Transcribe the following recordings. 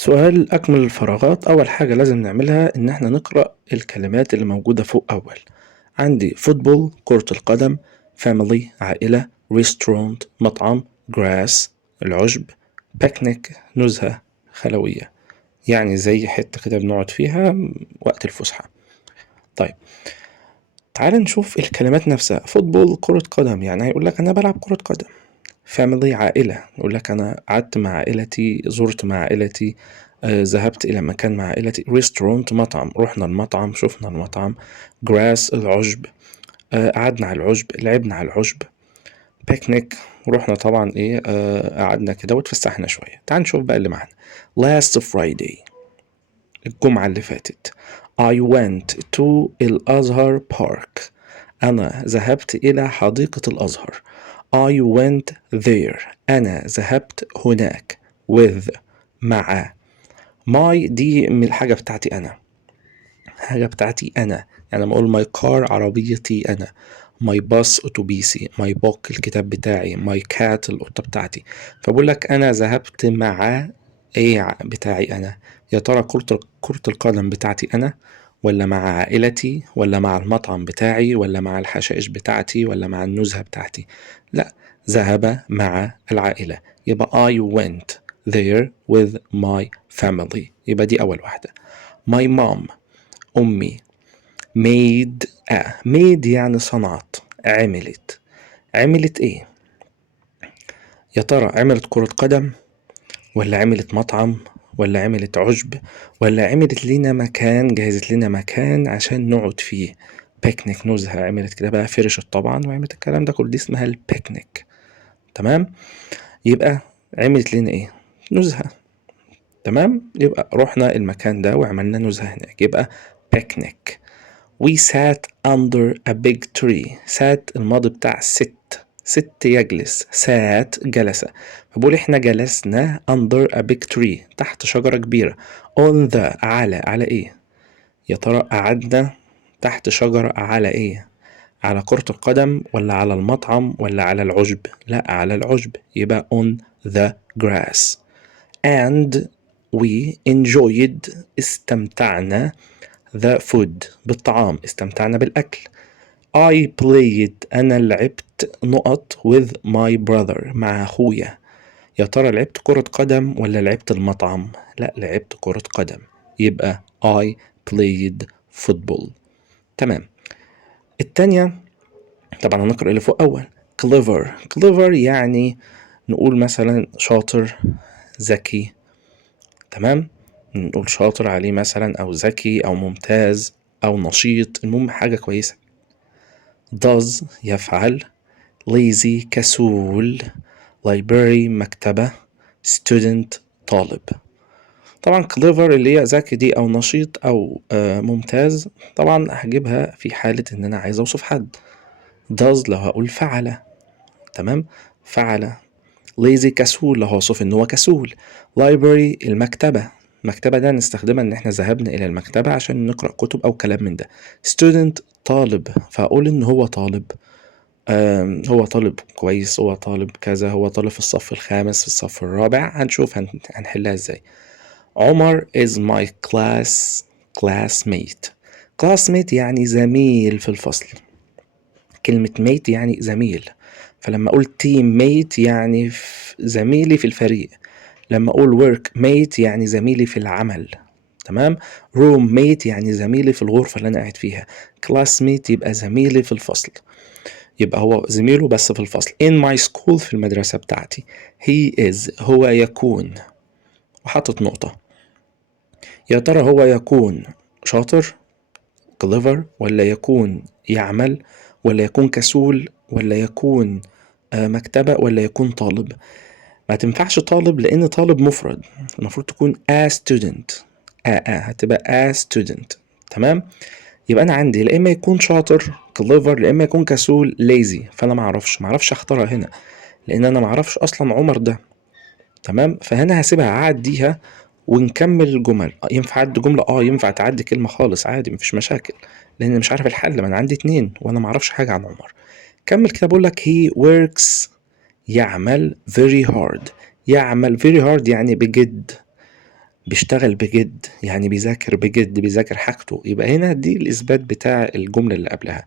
سؤال أكمل الفراغات. أول حاجة لازم نعملها إن احنا نقرأ الكلمات اللي موجودة فوق أول. عندي فوتبول كرة القدم، فاميلي عائلة، ريستورانت مطعم، جراس العشب، بيكنيك نزهة خلوية، يعني زي حتة كده بنقعد فيها وقت الفسحة. طيب تعال نشوف الكلمات نفسها. فوتبول كرة قدم يعني هيقول لك أنا بلعب كرة قدم. فاميلي عائلة يقول لك أنا قعدت مع عائلتي، زرت مع عائلتي، ذهبت إلى مكان مع عائلتي. ريستورانت مطعم، رحنا المطعم شفنا المطعم. جراس العشب، قعدنا على العشب لعبنا على العشب. بيكنيك رحنا طبعا ايه، قعدنا كده واتفسحنا شوية. تعال نشوف بقى اللي معانا. last Friday الجمعة اللي فاتت I went to الأزهر Park. أنا ذهبت إلى حديقة الأزهر. I went there. أنا ذهبت هناك. with مع. my دي من الحاجة بتاعتي أنا، حاجة بتاعتي أنا. يعني لما أقول my car عربيتي أنا، my bus أتوبيسي، my book الكتاب بتاعي، my cat القطة بتاعتي. فبقول لك أنا ذهبت مع إيه بتاعي أنا. يا ترى كرة القدم بتاعتي أنا، ولا مع عائلتي، ولا مع المطعم بتاعي، ولا مع الحشائش بتاعتي، ولا مع النزهة بتاعتي؟ لا، ذهب مع العائلة. يبقى I went there with my family. يبقى دي أول واحدة. my mom أمي. made made يعني صنعت، عملت. عملت إيه؟ يا ترى عملت كرة قدم، ولا عملت مطعم، ولا عملت عشب، ولا عملت لنا مكان، جهزت لنا مكان عشان نقعد فيه. بيكنيك نزهة، عملت كده بقى، فرشت طبعا وعملت الكلام ده كله، دي اسمها البيكنيك. تمام. يبقى عملت لنا ايه؟ نزهة. تمام. يبقى رحنا المكان ده وعملنا نزهة هناك، يبقى picnic. We sat under a big tree. sat الماضي بتاع ست يجلس، sat جلس. فبقول احنا جلسنا under a big tree تحت شجرة كبيرة. on the على ايه؟ يا ترى قعدنا تحت شجرة على ايه؟ على كرة القدم، ولا على المطعم، ولا على العشب؟ لا، على العشب، يبقى on the grass. and we enjoyed استمتعنا the food بالطعام، استمتعنا بالأكل. I played أنا لعبت نقط with my brother مع أخويا. يا ترى لعبت كرة قدم ولا لعبت المطعم؟ لا، لعبت كرة قدم، يبقى I played football. تمام. التانية طبعا هنقرأ اللي فوق أول. clever. clever يعني نقول مثلا شاطر، ذكي. تمام. نقول شاطر عليه مثلا، أو ذكي، أو ممتاز، أو نشيط، المهم حاجة كويسة. does يفعل. lazy كسول. library مكتبة. student طالب. طبعا clever اللي هي ذكي دي، أو نشيط، أو ممتاز، طبعا هجيبها في حالة إن أنا عايز أوصف حد. does لو هقول فعل. تمام. فعل. lazy كسول لو هوصف إن هو كسول. library المكتبة. المكتبة ده نستخدمها إن إحنا ذهبنا إلى المكتبة عشان نقرأ كتب أو كلام من ده. student طالب، فأقول إن هو طالب. هو طالب كويس، هو طالب كذا، هو طالب في الصف الخامس، في الصف الرابع. هنشوف هنحلها ازاي. عمر is my classmate. classmate يعني زميل في الفصل. كلمة mate يعني زميل. فلما أقول team mate يعني زميلي في الفريق. لما أقول work mate يعني زميلي في العمل. تمام. room mate يعني زميلي في الغرفة اللي أنا قاعد فيها. classmate يبقى زميلي في الفصل، يبقى هو زميله بس في الفصل. in my school في المدرسة بتاعتي. he is هو يكون، وحطت نقطة. يا ترى هو يكون شاطر clever، ولا يكون يعمل، ولا يكون كسول، ولا يكون مكتبة، ولا يكون طالب؟ ما تنفعش طالب لأن طالب مفرد، المفروض تكون a student. هتبقى a student. تمام. يبقى أنا عندي لا إما يكون شاطر clever، لا إما يكون كسول lazy. فأنا معرفش أختارها هنا، لأن أنا معرفش أصلا عمر ده. تمام. فهنا هسيبها أعديها ونكمل الجمل. ينفع أعدي جملة؟ ينفع تعدي كلمة خالص عادي، مفيش مشاكل، لأن مش عارف الحل، ما أنا عندي 2 وأنا معرفش حاجة عن عمر. كمل كده. بقول لك he works يعمل very hard. يعمل very hard يعني بجد، بيشتغل بجد يعني بيذاكر بجد، بيذاكر حاجته. يبقى هنا دي الإثبات بتاع الجملة اللي قبلها.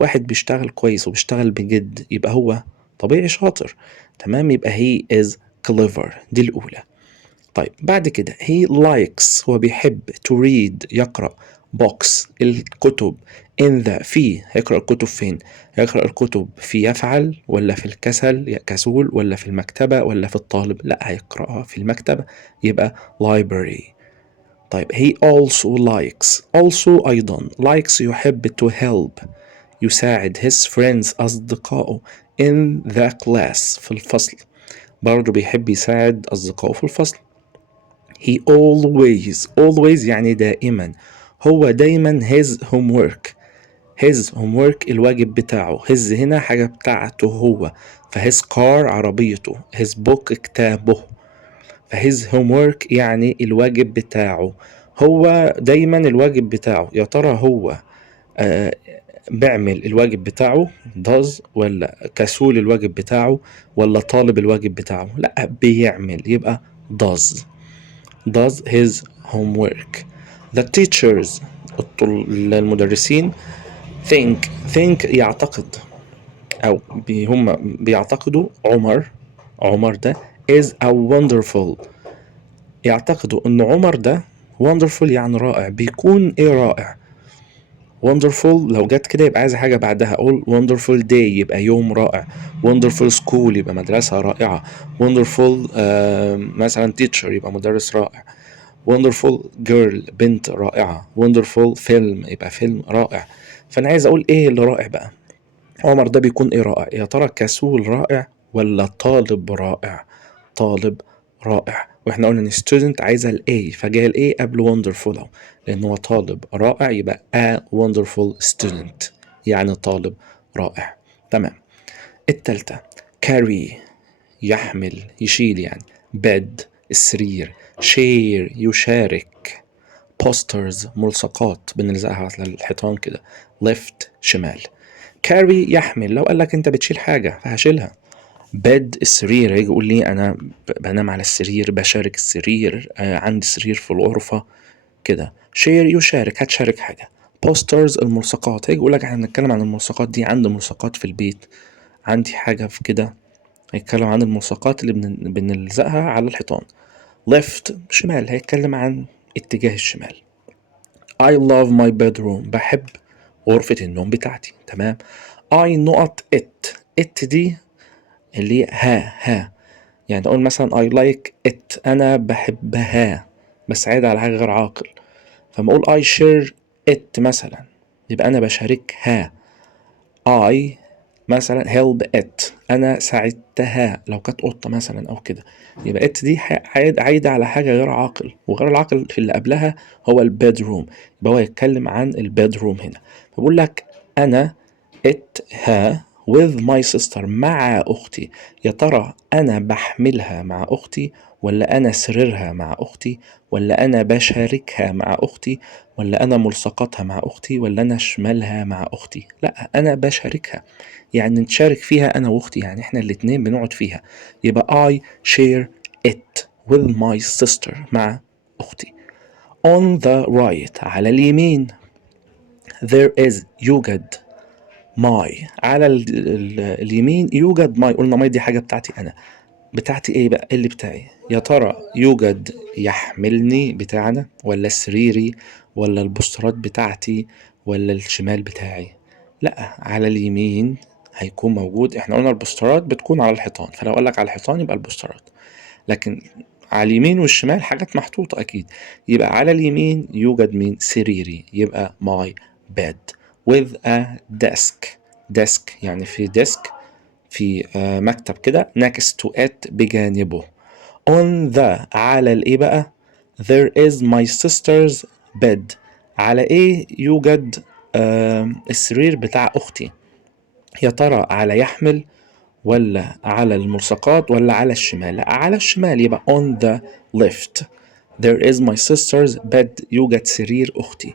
واحد بيشتغل كويس وبيشتغل بجد يبقى هو طبيعي شاطر. تمام، يبقى he is clever، دي الأولى. طيب بعد كده he likes، هو بيحب to read، يقرأ books، الكتب in the، في، هيقرأ الكتب فين؟ هيقرأ الكتب في يفعل ولا في الكسل كسول ولا في المكتبة ولا في الطالب؟ لا، هيقرأها في المكتبة، يبقى library. طيب he also likes، also أيضا likes يحب to help، يساعد his friends أصدقائه in the class في الفصل، برضه بيحب يساعد أصدقائه في الفصل. he always يعني دائما، هو دايما his homework الواجب بتاعه. his هنا حاجة بتاعته هو، فhis car عربيته، his book كتابه، فhis homework يعني الواجب بتاعه. هو دايما الواجب بتاعه، يا ترى هو آه بيعمل الواجب بتاعه does، ولا كسول الواجب بتاعه، ولا طالب الواجب بتاعه؟ لا، بيعمل، يبقى does his homework. The teachers المدرسين think يعتقد، أو هم بيعتقدوا عمر ده is a wonderful، يعتقدوا إن عمر ده wonderful يعني رائع. بيكون إيه رائع؟ wonderful لو جت كده يبقى عايز حاجة بعدها، أقول wonderful day يبقى يوم رائع، wonderful school يبقى مدرسة رائعة، wonderful مثلا teacher يبقى مدرس رائع، wonderful girl بنت رائعة، wonderful film يبقى فيلم رائع. فأنا عايز أقول إيه اللي رائع بقى؟ عمر ده بيكون إيه رائع؟ يا ترى كسول رائع ولا طالب رائع؟ طالب رائع. واحنا قلنا ان student عايزة ال A، فجاء ال A قبل wonderful اهو، لأن هو طالب رائع، يبقى a wonderful student يعني طالب رائع. تمام. التالتة carry يحمل يشيل يعني، bed السرير، share يشارك، posters ملصقات بنلزقها على الحيطان كده، left شمال. carry يحمل، لو قالك انت بتشيل حاجة فهشيلها. bed السرير، هيجي يقول لي انا بنام على السرير، بشارك السرير، عندي سرير في الغرفة كده. share يشارك، هتشارك حاجة. posters الملصقات، هيجي يقول لك احنا بنتكلم عن الملصقات دي، عندي ملصقات في البيت، عندي حاجة في كده، هيتكلم عن الملصقات اللي بنلزقها على الحيطان. left شمال، هيتكلم عن اتجاه الشمال. I love my bedroom بحب غرفة النوم بتاعتي. تمام. I not it دي اللي هي ها، يعني اقول مثلا I like it انا بحبها، بس عايد على حاجة غير عاقل، فما اقول I share it مثلا يبقى انا بشاركها. I مثلا help it انا ساعدتها لو كانت قطة مثلا او كده، يبقى it دي عايدة على حاجة غير عاقل، وغير العاقل في اللي قبلها هو البيدروم، يبقى هو يتكلم عن البيدروم هنا. فبقول لك انا ها with my sister مع أختي، يا ترى أنا بحملها مع أختي، ولا أنا سريرها مع أختي، ولا أنا بشاركها مع أختي، ولا أنا ملصقاتها مع أختي، ولا أنا شمالها مع أختي؟ لا، أنا بشاركها، يعني نشارك فيها أنا وأختي، يعني إحنا الاتنين بنقعد فيها، يبقى I share it with my sister مع أختي. On the right على اليمين there is يوجد ماي، على اليمين يوجد ماي، قلنا ماي دي حاجة بتاعتي أنا، بتاعتي إيه بقى اللي بتاعي؟ يا ترى يوجد يحملني بتاعنا، ولا سريري، ولا البوسترات بتاعتي، ولا الشمال بتاعي؟ لا، على اليمين هيكون موجود، احنا قلنا البوسترات بتكون على الحيطان، فلو قالك على الحيطان يبقى البوسترات، لكن على اليمين والشمال حاجات محطوطة أكيد، يبقى على اليمين يوجد مين؟ سريري، يبقى my bed with a desk يعني في desk في مكتب كده next to it بجانبه. on the على الإيه بقى؟ there is my sister's bed، على إيه يوجد السرير بتاع أختي؟ يا ترى على يحمل، ولا على الملصقات، ولا على الشمال؟ لا، على الشمال، يبقى on the left there is my sister's bed يوجد سرير أختي.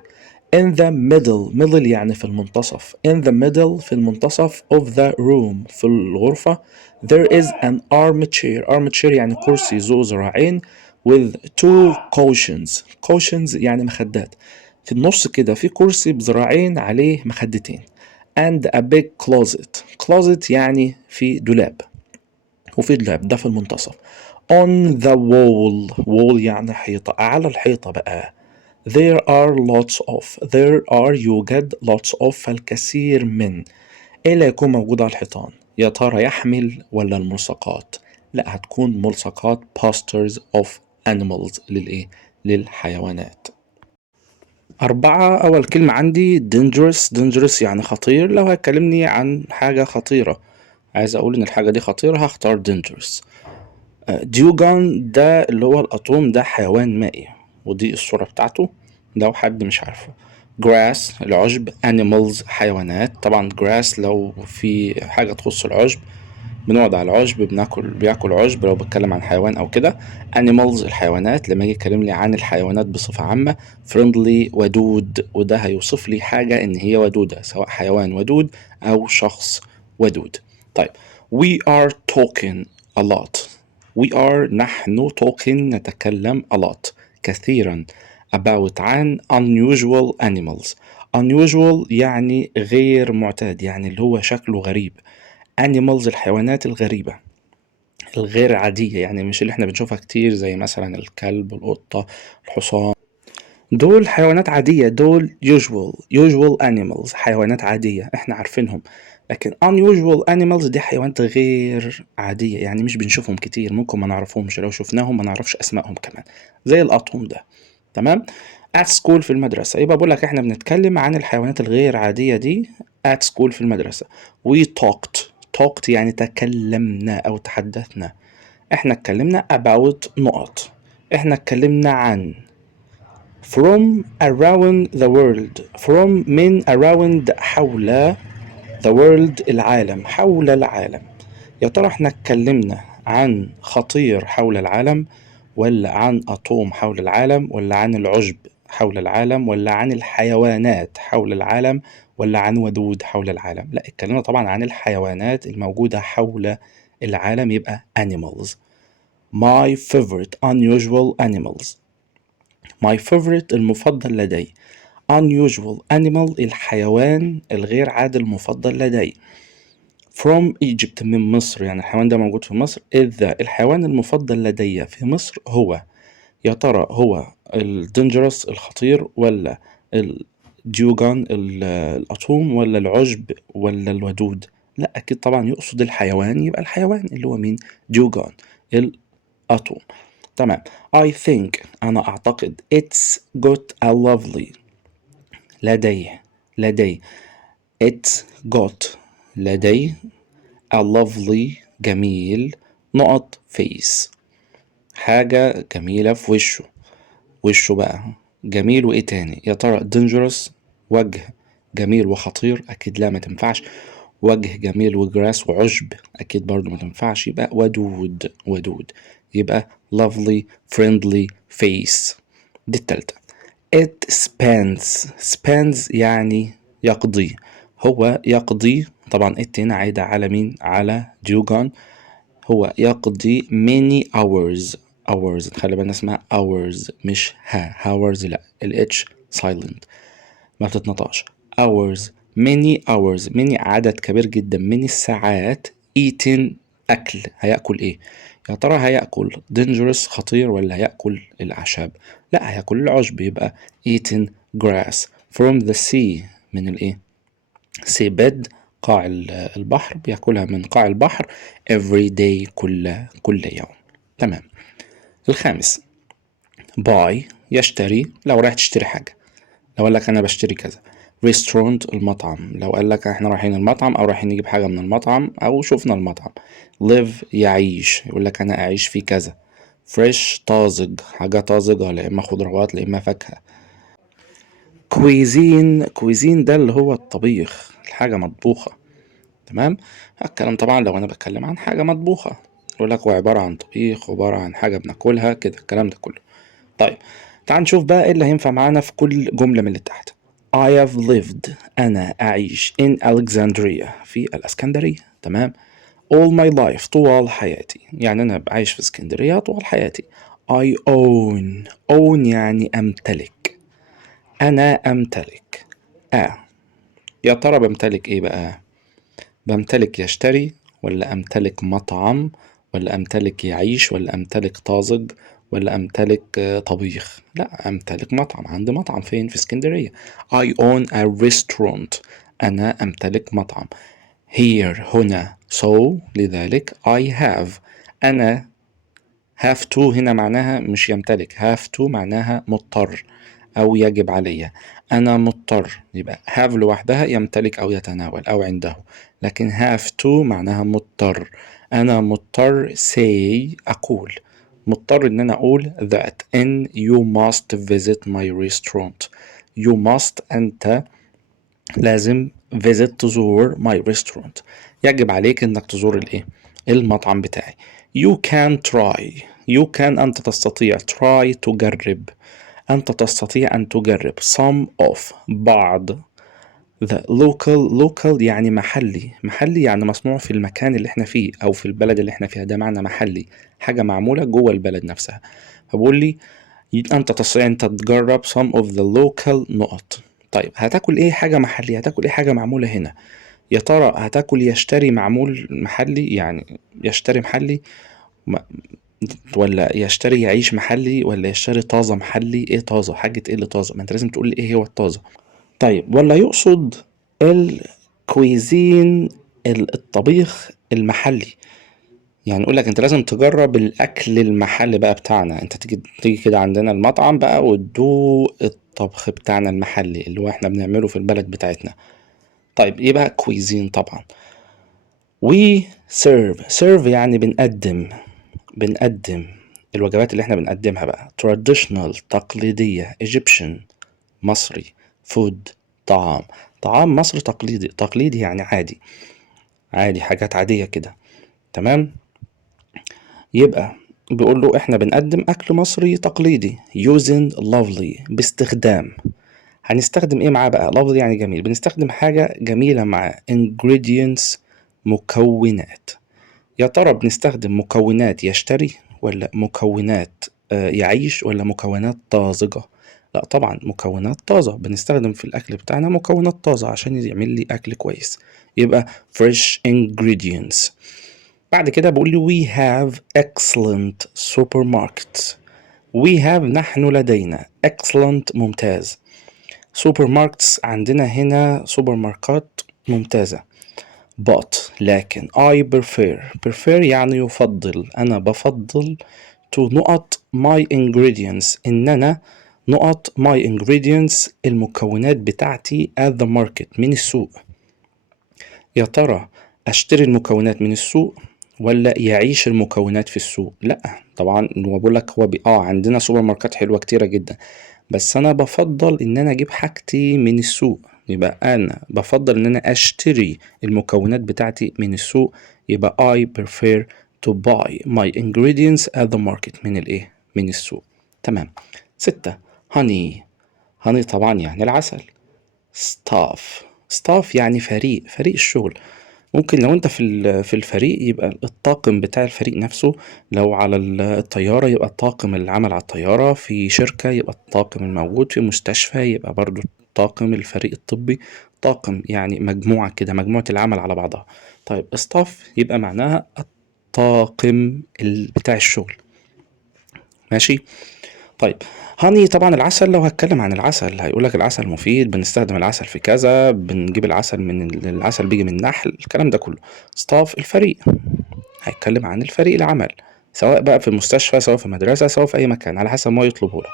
in the middle يعني في المنتصف، in the middle في المنتصف of the room في الغرفة there is an armchair يعني كرسي ذو ذراعين with two cushions يعني مخدات. في النص كده في كرسي بذراعين عليه مخدتين. and a big closet يعني في دولاب. وفي دولاب ده في المنتصف. on the wall يعني حيطة. على الحيطة بقى there are يوجد lots of فالكثير من. ايه اللي هيكون موجود على الحيطان؟ يا ترى يحمل ولا الملصقات؟ لا، هتكون ملصقات posters of animals للحيوانات. 4. أول كلمة عندي dangerous يعني خطير. لو هتكلمني عن حاجة خطيرة، عايز أقول إن الحاجة دي خطيرة، هختار dangerous. ديوجان ده اللي هو الأطوم، ده حيوان مائي، ودي الصورة بتاعته لو حد مش عارفه. grass العشب، animals حيوانات. طبعا grass لو في حاجة تخص العشب، بنقعد على العشب، بياكل عشب لو بتكلم عن حيوان او كده. animals الحيوانات، لما يجي يتكلم لي عن الحيوانات بصفة عامة. friendly ودود، وده هيوصف لي حاجة ان هي ودودة، سواء حيوان ودود او شخص ودود. طيب we are talking a lot. نحن talking نتكلم a lot كثيرا about عن unusual animals. unusual يعني غير معتاد، يعني اللي هو شكله غريب. animals الحيوانات الغريبة الغير عادية، يعني مش اللي احنا بنشوفها كتير زي مثلا الكلب، القطة، الحصان. دول حيوانات عادية، دول usual animals حيوانات عادية احنا عارفينهم. لكن unusual animals دي حيوانات غير عادية، يعني مش بنشوفهم كتير، ممكن ما نعرفهمش، لو شفناهم ما نعرفش اسمائهم كمان، زي الأطوم ده. تمام. at school في المدرسة، يبقى بقول لك احنا بنتكلم عن الحيوانات الغير عادية دي at school في المدرسة. we talked يعني تكلمنا أو تحدثنا. احنا اتكلمنا about نقط. احنا اتكلمنا عن from around the world. from من around حول the world العالم، حول العالم. يا ترى احنا اتكلمنا عن خطير حول العالم، ولا عن أطوم حول العالم، ولا عن العشب حول العالم، ولا عن الحيوانات حول العالم، ولا عن ودود حول العالم؟ لا، اتكلمنا طبعا عن الحيوانات الموجودة حول العالم، يبقى animals. my favorite unusual animals. my favorite المفضل لدي. unusual animal الحيوان الغير عادي المفضل لدي. from Egypt من مصر، يعني الحيوان ده موجود في مصر. إذا الحيوان المفضل لدي في مصر هو، يا ترى هو الدنجرس الخطير، ولا الديوجان الأطوم، ولا العشب، ولا الودود؟ لا، أكيد طبعا يقصد الحيوان، يبقى الحيوان اللي هو مين؟ ديوجان الأطوم. تمام. I think أنا أعتقد it's got a lovely لدي it's got لدي a lovely جميل نقط face حاجة جميلة في وشه بقى جميل. وإيه تاني يا ترى؟ dangerous وجه جميل وخطير، أكيد لا ما تنفعش. وجه جميل وجراس وعشب، أكيد برضو ما تنفعش. يبقى ودود يبقى lovely friendly face. دي التالتة. it spends يعني يقضي. هو يقضي طبعا it هنا عايدة على مين؟ على ديوجان. هو يقضي many hours خلي بالنا اسمها hours مش hours، لا الاتش silent ما بتتنطقش. hours many عدد كبير جدا من الساعات. eating أكل، هيأكل إيه؟ يا ترى هيأكل dangerous خطير، ولا هيأكل الأعشاب؟ لا، هيأكل العشب، يبقى eating grass from the sea من الإيه؟ sea bed قاع البحر، بيأكلها من قاع البحر every day كل يوم. تمام. الخامس buy يشتري، لو رايح تشتري حاجة، لو قال لك أنا بشتري كذا. restaurant المطعم، لو قال لك احنا رايحين المطعم أو رايحين نجيب حاجة من المطعم أو شوفنا المطعم. live يعيش، يقول لك أنا أعيش في كذا. fresh طازج، حاجة طازجة، لا إما خضروات لا إما فاكهة. كويزين ده اللي هو الطبيخ، الحاجة مطبوخة. تمام. الكلام طبعا لو أنا بتكلم عن حاجة مطبوخة، يقول لك هو عبارة عن طبيخ، عبارة عن حاجة بناكلها كده، الكلام ده كله. طيب تعال نشوف بقى ايه اللي هينفع معانا في كل جملة من اللي تحت. I have lived أنا أعيش in Alexandria في الإسكندرية. تمام. all my life طوال حياتي، يعني أنا بعيش في اسكندرية طوال حياتي. I own يعني أمتلك. أنا أمتلك. يا ترى بمتلك إيه بقى؟ بمتلك يشتري، ولا أمتلك مطعم، ولا أمتلك يعيش، ولا أمتلك طازج، ولا أمتلك طبيخ؟ لا، أمتلك مطعم. عندي مطعم فين؟ في اسكندرية. I own a restaurant. أنا أمتلك مطعم. Here هنا. So لذلك I have. أنا have to هنا معناها مش يمتلك. have to معناها مضطر أو يجب علي. أنا مضطر، يبقى have لوحدها يمتلك أو يتناول أو عنده، لكن have to معناها مضطر. أنا مضطر say أقول، مضطر إن أنا أقول that in you must visit my restaurant. you must أنت لازم visit تزور my restaurant. يجب عليك إنك تزور الإيه؟ المطعم بتاعي. you can try. you can أنت تستطيع. try تجرب. أنت تستطيع أن تجرب some of بعض. the local يعني محلي. محلي يعني مصنوع في المكان اللي احنا فيه أو في البلد اللي احنا فيها، ده معنى محلي. حاجة معمولة جوه البلد نفسها. فبقول لي أنت تستطيع أنت تجرب some of the local نقط. طيب هتاكل ايه حاجة محلية؟ هتاكل ايه حاجة معمولة هنا؟ يا ترى هتاكل يشتري معمول محلي يعني يشتري محلي، ولا يشتري يعيش محلي، ولا يشتري طازة محلي؟ ايه طازة؟ حاجة ايه اللي طازة؟ ما انت لازم تقول ايه هو الطازة. طيب ولا يقصد الكويزين الطبيخ المحلي؟ يعني يقول لك انت لازم تجرب الاكل المحلي بقى بتاعنا. انت تيجي كده عندنا المطعم بقى وتدوق الطبخ بتاعنا المحلي اللي هو احنا بنعمله في البلد بتاعتنا. طيب ايه بقى كويزين؟ طبعا we serve يعني بنقدم الوجبات اللي احنا بنقدمها بقى. traditional تقليدية. Egyptian مصري. food طعام مصري تقليدي يعني عادي حاجات عادية كده. تمام. يبقى بيقول له احنا بنقدم اكل مصري تقليدي. using lovely باستخدام. هنستخدم ايه معاه بقى؟ lovely يعني جميل. بنستخدم حاجة جميلة معاه. ingredients مكونات. يا ترى بنستخدم مكونات يشتري، ولا مكونات يعيش، ولا مكونات طازجة؟ لا طبعا مكونات طازة. بنستخدم في الأكل بتاعنا مكونات طازة عشان يعمل لي أكل كويس. يبقى fresh ingredients. بعد كده بقول لي we have excellent supermarkets. we have نحن لدينا excellent ممتاز. supermarkets عندنا هنا سوبر ماركات ممتازة. but لكن I prefer يعني يفضل. أنا بفضل to نقط my ingredients إن أنا نقط my ingredients المكونات بتاعتي at the market من السوق. يا ترى أشتري المكونات من السوق ولا يعيش المكونات في السوق؟ لا طبعا هو بقول لك هو عندنا سوبر ماركات حلوة كتيرة جدا، بس أنا بفضل إن أنا أجيب حاجتي من السوق. يبقى أنا بفضل إن أنا أشتري المكونات بتاعتي من السوق. يبقى I prefer to buy my ingredients at the market من السوق. تمام. 6. honey طبعا يعني العسل. staff يعني فريق الشغل. ممكن لو انت في الفريق يبقى الطاقم بتاع الفريق نفسه. لو على الطيارة يبقى الطاقم العمل على الطيارة. في شركة يبقى الطاقم الموجود. في مستشفى يبقى برضو طاقم الفريق الطبي. طاقم يعني مجموعة كده، مجموعة العمل على بعضها. طيب staff يبقى معناها الطاقم بتاع الشغل. ماشي. طيب هاني طبعا العسل. لو هتكلم عن العسل هيقولك العسل مفيد، بنستخدم العسل في كذا، بنجيب العسل العسل بيجي من النحل، الكلام ده كله. ستاف الفريق، هيتكلم عن الفريق العمل سواء بقى في المستشفى، سواء في المدرسة، سواء في أي مكان على حسب ما يطلبه لك.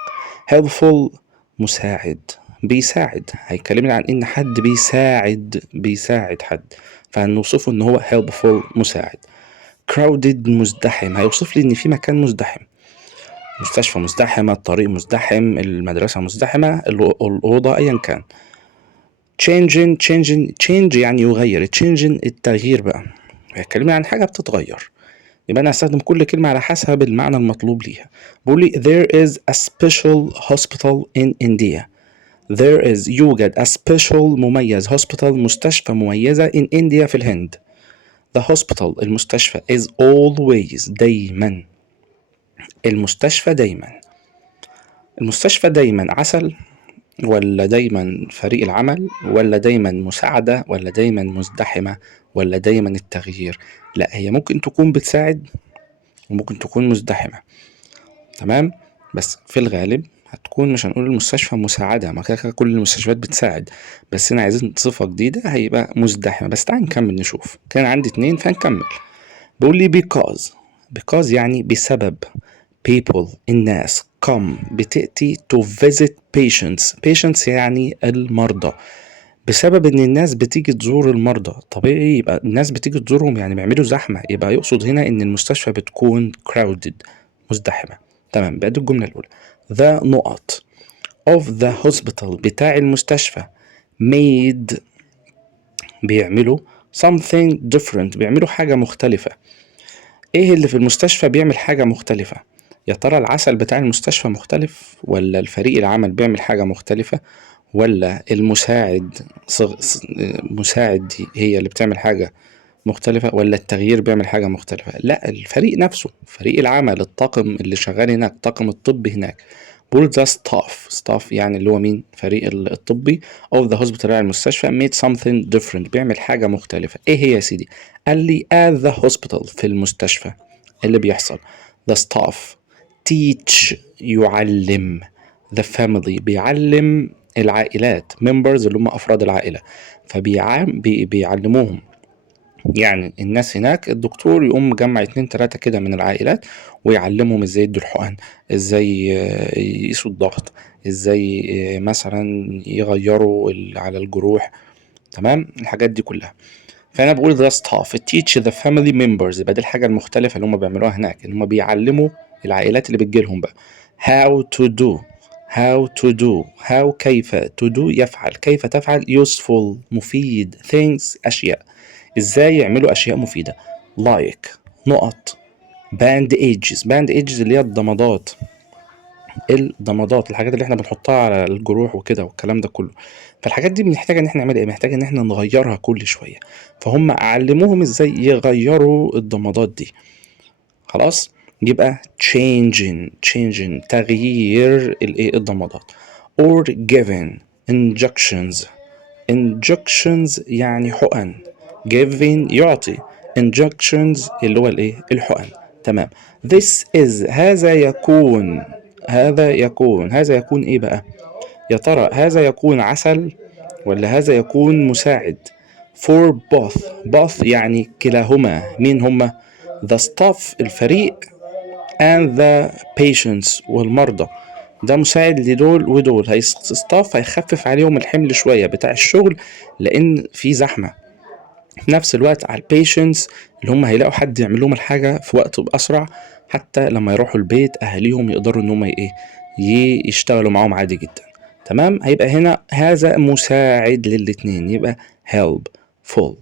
helpful مساعد، بيساعد. هيكلمنا عن إن حد بيساعد حد، فهنوصفه إن هو helpful مساعد. crowded مزدحم، هيوصف لي إن في مكان مزدحم. مستشفى مزدحمة، الطريق مزدحم، المدرسة مزدحمة، الأوضة أيا كان. change يعني يغير. التغيير بقى، هيكلمني عن حاجة بتتغير، يبقى أنا هستخدم كل كلمة على حسب المعنى المطلوب ليها. بقول لي there is a special hospital in India. يوجد a special مميز hospital مستشفى مميزة in India في الهند. the hospital المستشفى is always دايما المستشفى دايما. المستشفى دايما عسل، ولا دايما فريق العمل، ولا دايما مساعدة، ولا دايما مزدحمة، ولا دايما التغيير؟ لا، هي ممكن تكون بتساعد وممكن تكون مزدحمة. تمام. بس في الغالب هتكون، مش هنقول المستشفى مساعدة، ما كده كل المستشفيات بتساعد، بس هنا عايزين صفة جديدة، هيبقى مزدحمة. بس تعال نكمل نشوف، كان عندي 2 فهنكمل. بيقول لي because يعني بسبب. people الناس. come بتأتي to visit patients يعني المرضى. بسبب ان الناس بتيجي تزور المرضى، طبيعي يبقى الناس بتيجي تزورهم يعني بيعملوا زحمة، يبقى يقصد هنا ان المستشفى بتكون crowded، مزدحمة. تمام. بقى دي الجملة الأولى. the نقط of the hospital بتاع المستشفى made بيعملوا something different، بيعملوا حاجة مختلفة. ايه اللي في المستشفى بيعمل حاجة مختلفة؟ يا ترى العسل بتاع المستشفى مختلف، ولا الفريق العمل بيعمل حاجة مختلفة، ولا المساعد مساعد دي هي اللي بتعمل حاجة مختلفة، ولا التغيير بيعمل حاجة مختلفة؟ لا، الفريق نفسه، فريق العمل، الطاقم اللي شغال هناك، الطاقم الطبي هناك. بقول ده staff يعني اللي هو مين؟ فريق الطبي of the hospital على المستشفى made something different، بيعمل حاجة مختلفة. ايه هي يا سيدي؟ قال لي at the hospital في المستشفى اللي بيحصل the staff teach يعلم the family بيعلم العائلات members اللي هم أفراد العائلة، بيعلموهم. يعني الناس هناك الدكتور يقوم مجمع 2 3 كده من العائلات ويعلمهم ازاي يدوا الحقن، ازاي يقيسوا الضغط، ازاي مثلا يغيروا على الجروح. تمام. الحاجات دي كلها. فانا بقول the staff teach the family members، يبقى دي الحاجه المختلفه اللي هم بيعملوها هناك، ان هم بيعلموا العائلات اللي بتجيلهم بقى how to do how كيف to do يفعل، كيف تفعل useful مفيد things أشياء، ازاي يعملوا أشياء مفيدة like نقط bandages اللي هي الضمادات الحاجات اللي احنا بنحطها على الجروح وكده والكلام ده كله. فالحاجات دي بنحتاج ان احنا نعمل ايه؟ محتاج ان احنا نغيرها كل شوية، فهم علموهم ازاي يغيروا الضمادات دي. خلاص. يبقى changing تغيير الضمادات. or given injections يعني حقن. giving يعطي. injections اللي هو الحقن. تمام. this is هذا يكون ايه بقى؟ يا ترى هذا يكون عسل ولا هذا يكون مساعد؟ for both يعني كلاهما. مين هما؟ the staff الفريق and the patients والمرضى. ده مساعد لدول ودول. staff هيخفف عليهم الحمل شوية بتاع الشغل لأن في زحمة. في نفس الوقت على البيشنتس اللي هم هيلاقوا حد يعمل لهم الحاجة في وقت أسرع، حتى لما يروحوا البيت أهاليهم يقدروا إن هم يشتغلوا معاهم عادي جدا. تمام. هيبقى هنا هذا مساعد للاتنين، يبقى helpful.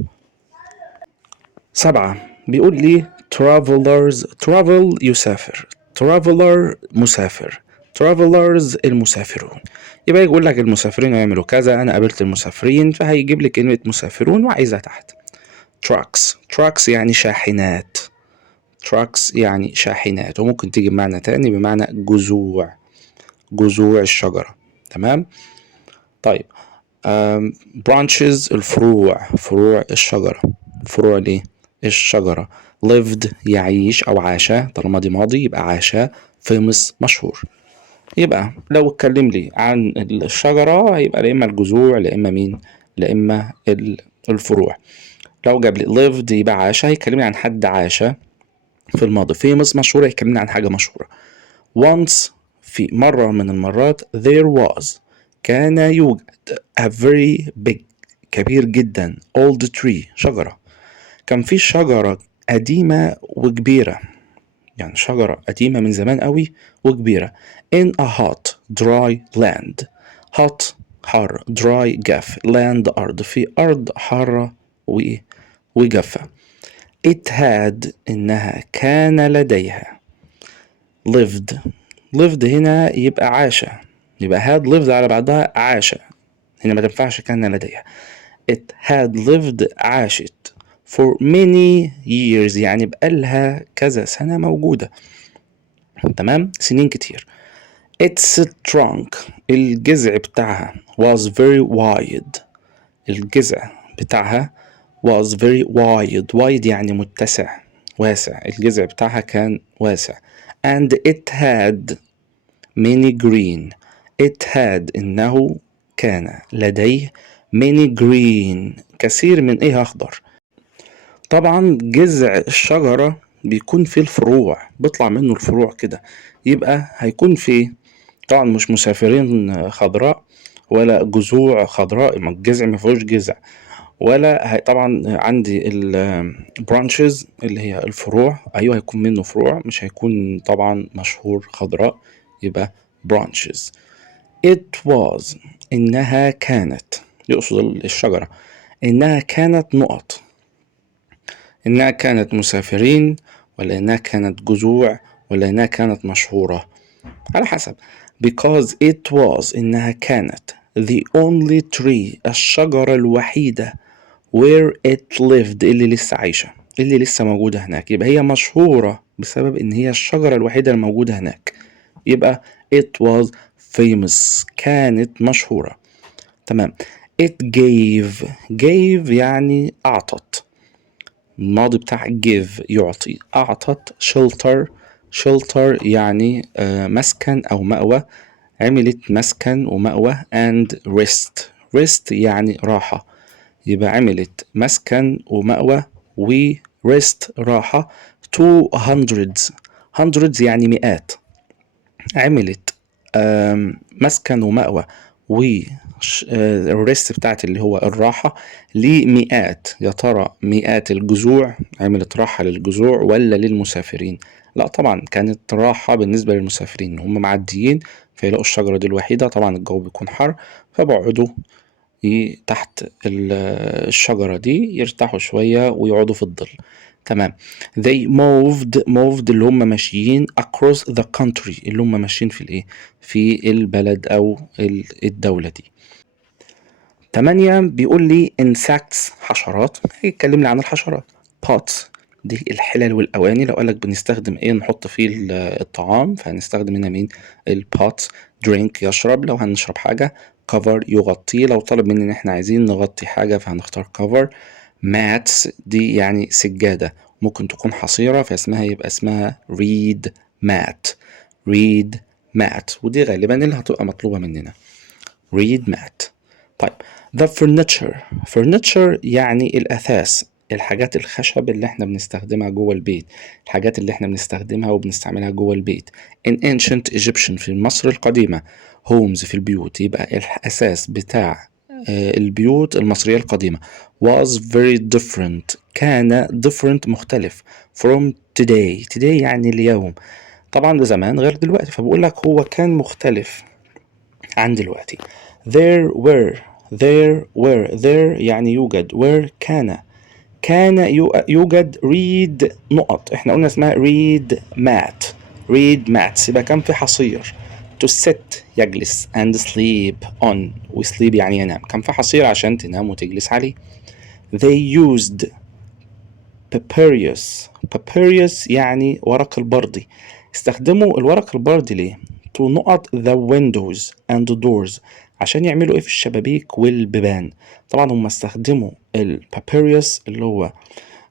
7 بيقول لي travel يسافر، traveler مسافر، travelers المسافرون. يبقى يقول لك المسافرين يعملوا كذا، أنا قابلت المسافرين، فهيجيب لي كلمة مسافرون وعايزها تحت. trucks يعني شاحنات. وممكن تيجي بمعنى تاني بمعنى جذوع الشجرة. تمام. طيب branches فروع الشجرة. فروع ليه؟ الشجرة. lived يعيش أو عاش، طالما دي ماضي يبقى عاش. famous مشهور. يبقى لو اتكلم لي عن الشجرة هيبقى لا إما الجذوع لا إما مين؟ لا إما الفروع. لو جاب لي lived يبقى عاش، هيكلمني عن حد عاش في الماضي. famous مشهور، هيكلمني عن حاجة مشهورة. once في مرة من المرات there was كان يوجد a very big كبير جدا old tree شجرة. كان في شجرة قديمة وكبيرة، يعني شجرة قديمة من زمان قوي وكبيرة. in a hot dry land. hot حر، dry جاف، land أرض، في أرض حارة وجافة. it had إنها كان لديها. lived هنا يبقى عاش، يبقى had lived على بعضها عاش، هنا ما تنفعش كان لديها. it had lived عاشت for many years يعني بقالها كذا سنة موجودة. تمام، سنين كتير. Its trunk الجذع بتاعها was very wide. الجذع بتاعها was very wide يعني متسع، واسع. الجذع بتاعها كان واسع. And it had many green. It had إنه كان لديه many green كثير من إيه أخضر. طبعا جذع الشجرة بيكون فيه الفروع، بيطلع منه الفروع كده، يبقى هيكون فيه طبعا مش مسافرين خضراء ولا جذوع خضراء، ما الجذع ما فيهوش جذع، ولا طبعا عندي البرانشز اللي هي الفروع، ايوه هيكون منه فروع، مش هيكون طبعا مشهور خضراء، يبقى branches. It was إنها كانت، يقصد الشجرة، إنها كانت نقط، إنها كانت مسافرين، ولا إنها كانت جذوع، ولا إنها كانت مشهورة، على حسب. because it was إنها كانت the only tree الشجرة الوحيدة where it lived اللي لسه عايشة، اللي لسه موجودة هناك، يبقى هي مشهورة بسبب إن هي الشجرة الوحيدة الموجودة هناك، يبقى it was famous كانت مشهورة. تمام. it gave يعني أعطت، الماضي بتاع give يعطي، أعطت shelter يعني مسكن أو مأوى، عملت مسكن ومأوى. and rest يعني راحة، يبقى عملت مسكن ومأوى و rest راحة to hundreds يعني مئات، عملت مسكن ومأوى و الريست بتاعت اللي هو الراحة لمئات. يا ترى مئات الجذوع، عملت راحة للجذوع ولا للمسافرين؟ لا طبعا كانت راحة بالنسبة للمسافرين، هم معديين فيلاقوا الشجرة دي الوحيدة، طبعا الجو بيكون حر فبقعدوا تحت الشجرة دي يرتاحوا شوية ويقعدوا في الظل. تمام. they moved اللي هم ماشيين across the country، اللي هم ماشيين في الايه، في البلد او الدولة دي. 8 بيقول لي insects حشرات، هيتكلم لي عن الحشرات. pots دي الحلل والأواني، لو قالك بنستخدم ايه نحط فيه الطعام فهنستخدم هنا مين؟ البوت. drink يشرب لو هنشرب حاجة. cover يغطيه لو طلب مني ان احنا عايزين نغطي حاجة فهنختار cover. mats دي يعني سجادة، ممكن تكون حصيرة فاسمها يبقى اسمها reed mat ودي غالبا اللي هتبقى مطلوبة مننا reed mat. طيب the furniture يعني الأثاث، الحاجات الخشب اللي احنا بنستخدمها جوه البيت، الحاجات اللي احنا بنستخدمها وبنستعملها جوه البيت. in ancient Egyptian في مصر القديمة. homes في البيوت، يبقى الأساس بتاع البيوت المصرية القديمة was very different كان different مختلف from today يعني اليوم، طبعا ده زمان غير دلوقتي، فبقول لك هو كان مختلف عن دلوقتي. there يعني يوجد. where كان يوجد reed نقط، احنا قلنا اسمها reed mats يبقى كان في حصير. to sit يجلس and sleep on وsleep يعني ينام، كان في حصير عشان تنام وتجلس عليه. they used papyrus يعني ورق البردي، استخدموا الورق البردي ليه؟ to نقط the windows and doors عشان يعملوا ايه في الشبابيك والبيبان. طبعا هم استخدموا البابيريوس اللي هو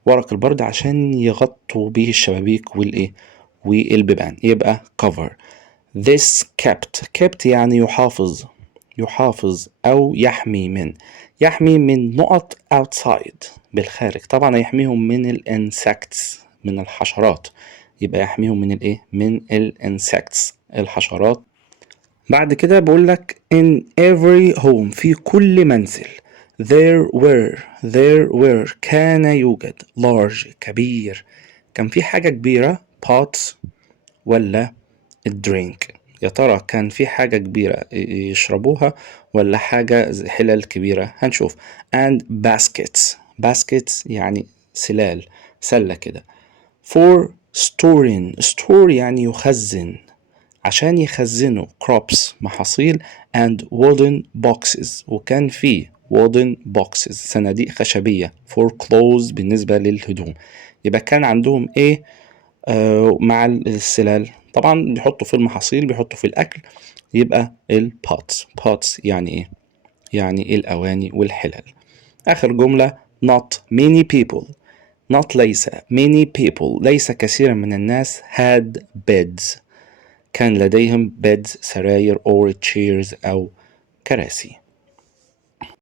ورق البرد عشان يغطوا بيه الشبابيك والايه والبيبان، يبقى cover. this kept يعني يحافظ أو يحمي من نقط outside بالخارج، طبعا يحميهم من الانسكتس من الحشرات، يبقى يحميهم من الايه، من الانسكتس الحشرات. بعد كده بقول لك in every home في كل منزل. there were كان يوجد large كبير، كان في حاجة كبيرة pots ولا الدرينك، يا ترى كان في حاجة كبيرة يشربوها ولا حاجة حلل كبيرة؟ هنشوف. and baskets يعني سلة كده. for store يعني يخزن، عشان يخزنوا crops محاصيل. and wooden boxes وكان في wooden boxes صناديق خشبية for clothes بالنسبة للهدوم، يبقى كان عندهم ايه؟ مع السلال طبعا بيحطوا في المحاصيل، بيحطوا في الأكل، يبقى البوتس. بوتس يعني إيه؟ يعني الأواني والحلل. آخر جملة not many people. not ليس many people ليس كثيرا من الناس had beds كان لديهم beds سراير or chairs أو كراسي.